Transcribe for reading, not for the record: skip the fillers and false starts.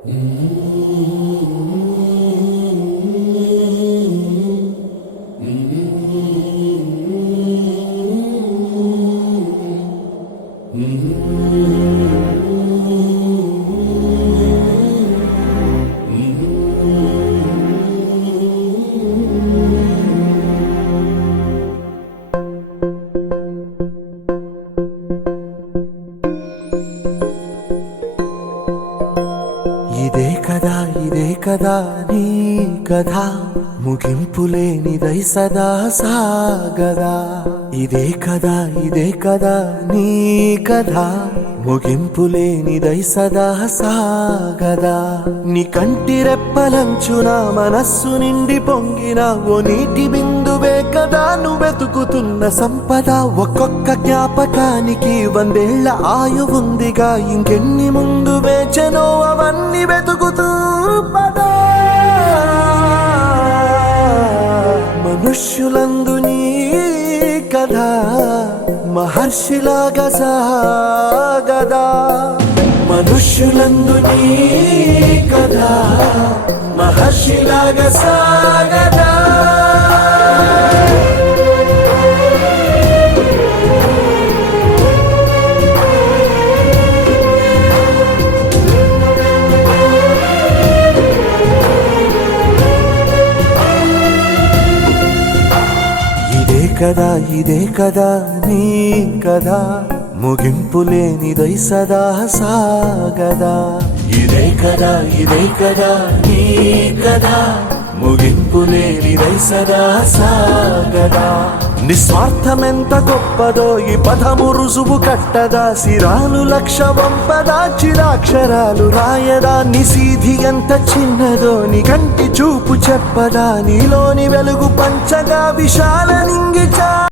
ఇదే కదా నీ కథ ముగింపులేనిదై సదా సాగదా. ఇదే కదా నీ కథ ముగింపులేనిదై సదా సాగదా. నీ కంటి రెప్పలంచున మనస్సు నిండి పొంగిన ఓ నీటి బిందువే కదా నువ్వెతుకుతున్న సంపద. ఒక్కొక్క జ్ఞాపకానికి 100 ఏళ్ల ఆయువుందిగా, ఇంకెన్ని ముందు వేచనో అవన్నీ వెతుకుతూ పదా. మనుష్యులందు నీ కథ మహర్షిలాగా సాగదా. మనుష్యులందు నీ కథ మహర్షిలాగా సాగదా. ఇదే కదా నీ కథ ముగింపులేనిదై సదా సాగదా. ఇదే కదా నీ కథ ముగింపులేనిదై సదా సాగదా. నిస్వార్థమెంత గొప్పదో ఈ పదము రుజువు కట్టదా. సిరాలు లక్ష వంపదా, చిరాక్షరాలు రాయదా. నిసీధి ఎంత చిన్నదో నీ కంటి చూపు చెప్పదా. నీలోని వెలుగు పంచగా విశాల నింగిచా.